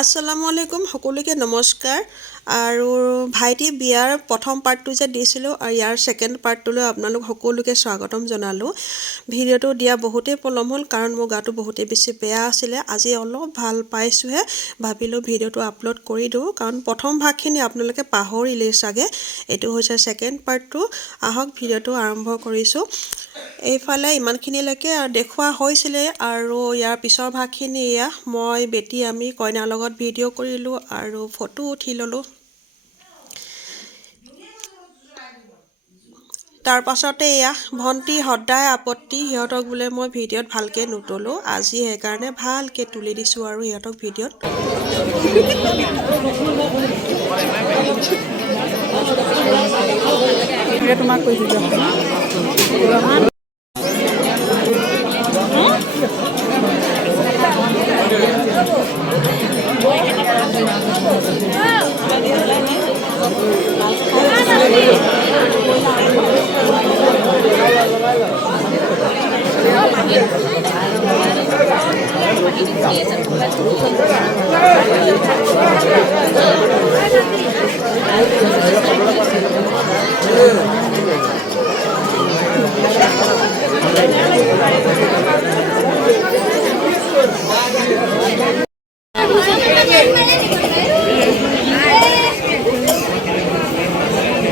আসসালামু আলাইকুম সকলোকে নমস্কাৰ আৰু ভাইটি বিয়াৰ প্ৰথম পাৰ্টটো যে দিছিলোঁ আৰু ইয়াৰ ছেকেণ্ড পাৰ্টটোলৈ আপোনালোক সকলোকে স্বাগতম জনালোঁ। ভিডিঅ'টো দিয়া বহুতেই পলম হ'ল কাৰণ মোৰ গাটো বহুতেই বেছি বেয়া আছিলে। আজি অলপ ভাল পাইছোঁহে, ভাবিলোঁ ভিডিঅ'টো আপলোড কৰি দিওঁ কাৰণ প্ৰথম ভাগখিনি আপোনালোকে পাহৰিলেই চাগে। এইটো হৈছে ছেকেণ্ড পাৰ্টটো। আহক ভিডিঅ'টো আৰম্ভ কৰিছোঁ। এইফালে ইমানখিনিলৈকে দেখুওৱা হৈছিলে আৰু ইয়াৰ পিছৰ ভাগখিনি এয়া মই বেটি আমি কইনাৰ লগত ভিডিঅ' কৰিলোঁ আৰু ফটো উঠি ল'লোঁ। তাৰ পাছতে এয়া ভণ্টি সদায় আপত্তি, সিহঁতক বোলে মই ভিডিঅ'ত ভালকৈ নুতুলোঁ। আজি সেইকাৰণে ভালকৈ তুলি দিছোঁ আৰু সিহঁতক ভিডিঅ'ত। তোমাক কৈছোঁ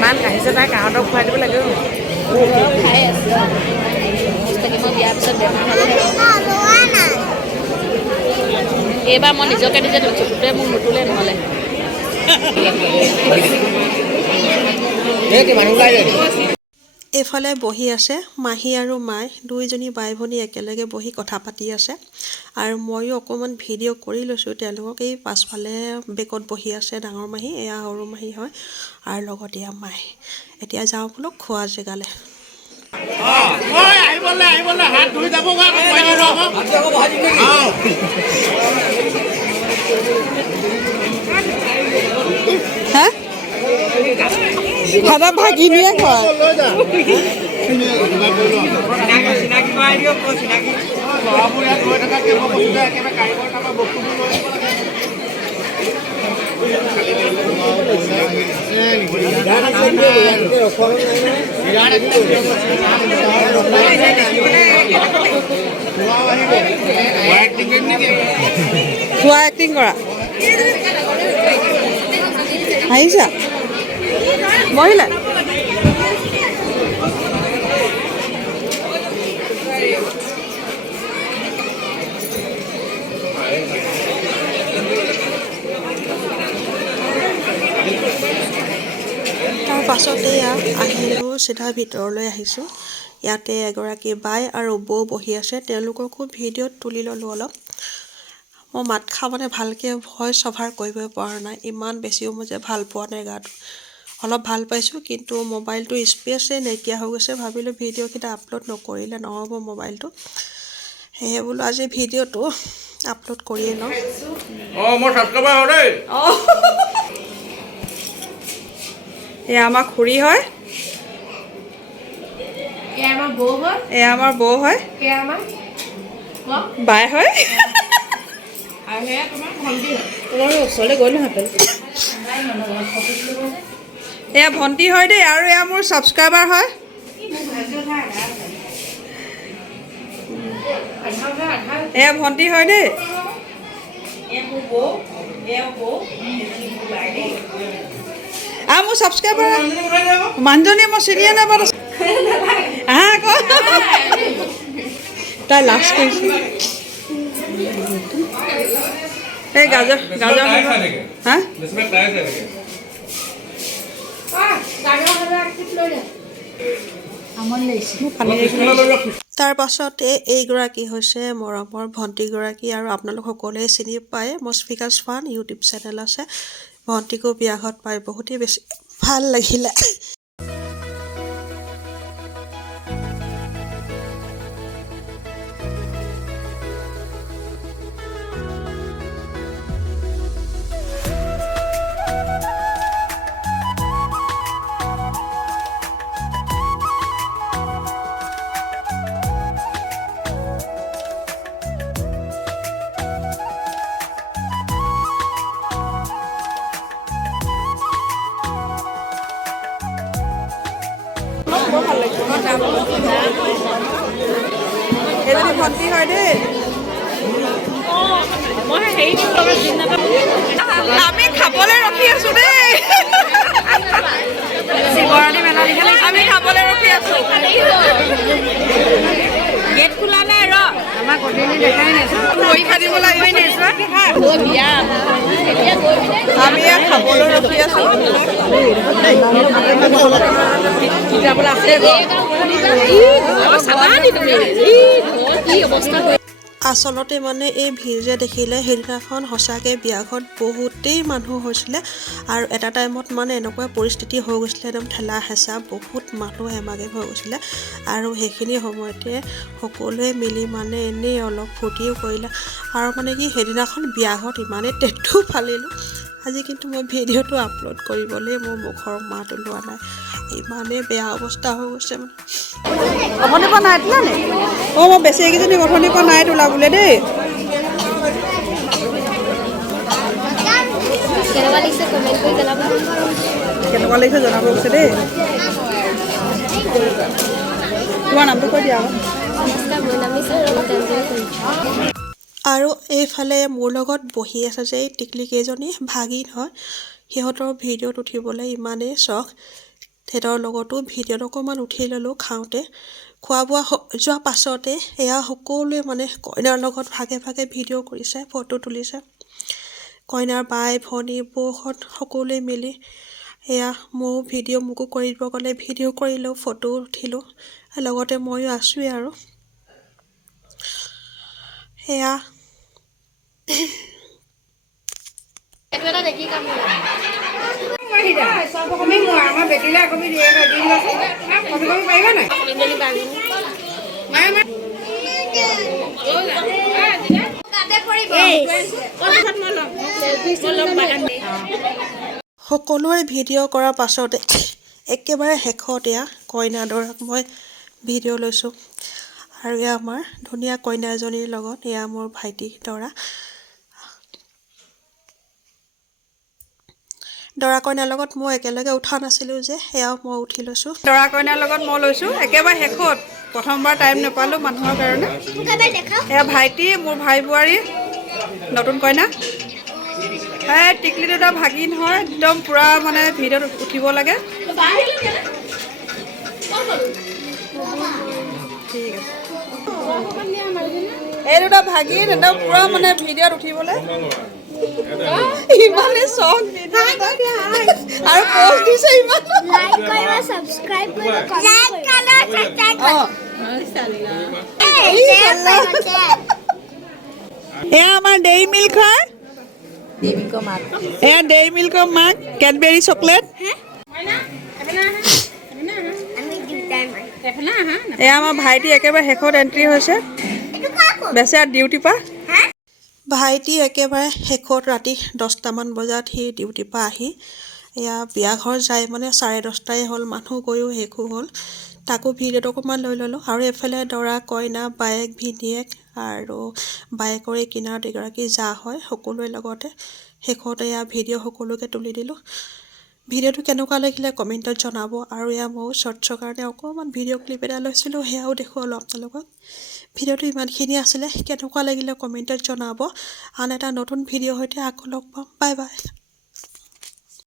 ইমান কাঢ়িছে, তাই কাহঁতক খুৱাই দিব লাগে। খাই আছে মই বিয়াৰ পিছত বেমাৰ হ'লে এইবাৰ মই নিজকে নিজে ধৰিছোঁ, গোটেই মোক নুতুলে নহ'লে। এইফালে বহি আছে মাহী আৰু মাই, দুইজনী বাই ভনী একেলগে বহি কথা পাতি আছে আৰু ময়ো অকণমান ভিডিঅ' কৰি লৈছোঁ তেওঁলোকক। এই পাছফালে বেকত বহি আছে ডাঙৰ মাহী, এয়া সৰু মাহী হয় আৰু লগত এয়া মাই। এতিয়া যাওঁ বোলো খোৱা জেগালৈ। হা খানা ভাগিনিয়ে কয়। খোৱা এক্টিং কৰা আহিছা বহিলে। তাৰ পাছতে আহিলোঁ, চিধা ভিতৰলৈ আহিছোঁ। ইয়াতে এগৰাকী বাই আৰু বৌ বহি আছে, তেওঁলোককো ভিডিঅ'ত তুলি ল'লোঁ অলপ। মই মাত খাওঁ মানে ভালকৈ ভইচ অভাৰ কৰিবই পৰা নাই, ইমান বেছিও মই যে ভাল পোৱা নাই গাটো। অলপ ভাল পাইছোঁ কিন্তু মোবাইলটো স্পেচে নাইকিয়া হৈ গৈছে। ভাবিলোঁ ভিডিঅ'কেইটা আপলোড নকৰিলে নহ'ব মোবাইলটো, সেয়ে বোলো আজি ভিডিঅ'টো আপলোড কৰিয়ে লওঁ। এয়া আমাৰ খুৰী হয়, এয়া আমাৰ বৌ হয়, এয়া আমাৰ বৌ হয়, এয়া আমাৰ বাই হয়, আৰু সেয়া তোমাৰ ভণ্টি হয়। তোমাৰ ওচৰলৈ গ'ল নহয়। এয়া ভণ্টি হয় দেই, আৰু এয়া মোৰ ছাবস্ক্ৰাইবাৰ হয়। এয়া ভণ্টি হয় দেই। মোৰ ছাবস্ক্ৰাইবাৰ মানুহজনী মই চিনিয়ে নাপাওঁ। আকৌ তাই লাজ কৰিছে। এই গাজৰ গাজৰ হা তাৰ পাছতে এইগৰাকী হৈছে মৰমৰ ভণ্টিগৰাকী আৰু আপোনালোক সকলোৱে চিনি পায়, মস্ফিকাছ ফান ইউটিউব চেনেল আছে। ভণ্টিকো বিয়াঘৰত পাই বহুতেই বেছি ভাল লাগিলে। লাগিব এইজনী ভণ্টি হয় দেই মই হেৰি দিম লগত দিন নাপাম আমি খাবলৈ ৰখি আছো দেই শিৱৰাত্ৰি মেলা দেখিলে আমি খাবলৈ ৰখি আছো গেট খোলা নাই ৰ আমাক গধূলি দেখাই নাই পৰীক্ষা দিব লাগিব গৈ বিয়া এতিয়া গৈ পিনে আমি ইয়াত খাবলৈ ৰখি আছো যাবলৈ আছে চাবা নি তুমি কি অৱস্থা আচলতে মানে এই ভিৰ যে দেখিলে সেইদিনাখন সঁচাকৈ বিয়াঘৰত বহুতেই মানুহ হৈছিলে আৰু এটা টাইমত মানে এনেকুৱা পৰিস্থিতি হৈ গৈছিলে একদম ঠেলা হেঁচা বহুত মানুহ এমাগে হৈ গৈছিলে আৰু সেইখিনি সময়তে সকলোৱে মিলি মানে এনেই অলপ ফূৰ্তিও কৰিলে আৰু মানে কি সেইদিনাখন বিয়াঘৰত ইমানেই টেটু ফালিলোঁ আজি কিন্তু মই ভিডিঅ'টো আপলোড কৰিবলৈ মোৰ মুখৰ মাত ওলোৱা নাই ইমানেই বেয়া অৱস্থা হৈ গৈছে মানে অথনিৰ পৰা নাই তোলা নে অঁ মই বেছি এইকেইজনী অথনিৰ পৰা নাই তোলা বোলে দেই কেনেকুৱা লাগিছে কমেণ্ট কৰি জনাব কেনেকুৱা লাগিছে জনাব কৈছে দেই তোমাৰ নামটো কৈ দিয়া নমস্কাৰ মোৰ নাম হৈছে আৰু এইফালে মোৰ লগত বহি আছে যে এই টিকলিকেইজনী ভাগিন হয় সিহঁতৰ ভিডিঅ'ত উঠিবলৈ ইমানেই চখ সিহঁতৰ লগতো ভিডিঅ'ত অকণমান উঠি ল'লোঁ খাওঁতে খোৱা বোৱা যোৱা পাছতে এয়া সকলোৱে মানে কইনাৰ লগত ভাগে ভাগে ভিডিঅ' কৰিছে ফটো তুলিছে কইনাৰ বাই ভনী বৌহঁত সকলোৱে মিলি এয়া ময়ো ভিডিঅ' মোকো কৰিব গ'লে ভিডিঅ' কৰিলোঁ ফটো উঠিলোঁ লগতে ময়ো আছোঁৱেই আৰু সেয়া এইটো এটা দেখি কাম আমাৰ বেটিলে কবি দিয়ে পাৰিবা নাই সকলোৰে ভিডিঅ' কৰাৰ পাছতে একেবাৰে শেষত এয়া কইনা দৰাক মই ভিডিঅ' লৈছোঁ আৰু এয়া আমাৰ ধুনীয়া কইনা এজনীৰ লগত এয়া মোৰ ভাইটি দৰা কইনাৰ লগত মই একেলগে উঠা নাছিলোঁ যে সেয়াও মই উঠি লৈছোঁ দৰা কইনাৰ লগত মই লৈছোঁ একেবাৰে শেষত প্ৰথমবাৰ টাইম নাপালোঁ মানুহৰ কাৰণে এয়া ভাইটি মোৰ ভাই বোৱাৰী নতুন কইনা টিকলি দুটা ভাগিন হয় একদম পূৰা মানে ভিডিঅ'ত উঠিব লাগে ঠিক আছে এই দুটা ভাগিন একদম পূৰা মানে ভিডিঅ'ত উঠিবলৈ ইমানে চখ আৰু পোষ্ট দিছে ইমান লাইক কৰিবা সাবস্ক্ৰাইব কৰিবা কমেন্ট কৰিবা এয়া আমাৰ ডেইৰী মিল্ক হয় এয়া ডেইৰী মিল্কৰ মাক কেডবেৰী চকলেট এয়া আমাৰ ভাইটি একেবাৰে শেষত এণ্ট্ৰি হৈছে বেচেৰা ডিউটি পৰা ভাইটি একেবাৰে শেষত ৰাতি 10টামান বজাত সি ডিউটিৰ পৰা আহি এয়া বিয়াঘৰ যায় মানে 10:30টাই হ'ল মানুহ গৈও শেষো হ'ল তাকো ভিডিঅ'ত অকণমান লৈ ল'লোঁ আৰু এইফালে দৰা কইনা বায়েক ভিনিয়েক আৰু বায়েকৰে কিনাৰত এগৰাকী জা হয় সকলোৰে লগতে শেষত এয়া ভিডিঅ' সকলোকে তুলি দিলোঁ ভিডিঅ'টো কেনেকুৱা লাগিলে কমেণ্টত জনাব আৰু এয়া ময়ো শ্বৰ্টছৰ কাৰণে অকণমান ভিডিঅ' ক্লিপ এটা লৈছিলোঁ সেয়াও দেখুৱালোঁ আপোনালোকক ভিডিঅ'টো ইমানখিনি আছিলে কেনেকুৱা লাগিলে কমেণ্টত জনাব আন এটা নতুন ভিডিঅ'ৰ সৈতে আকৌ লগ পাম বাই বাই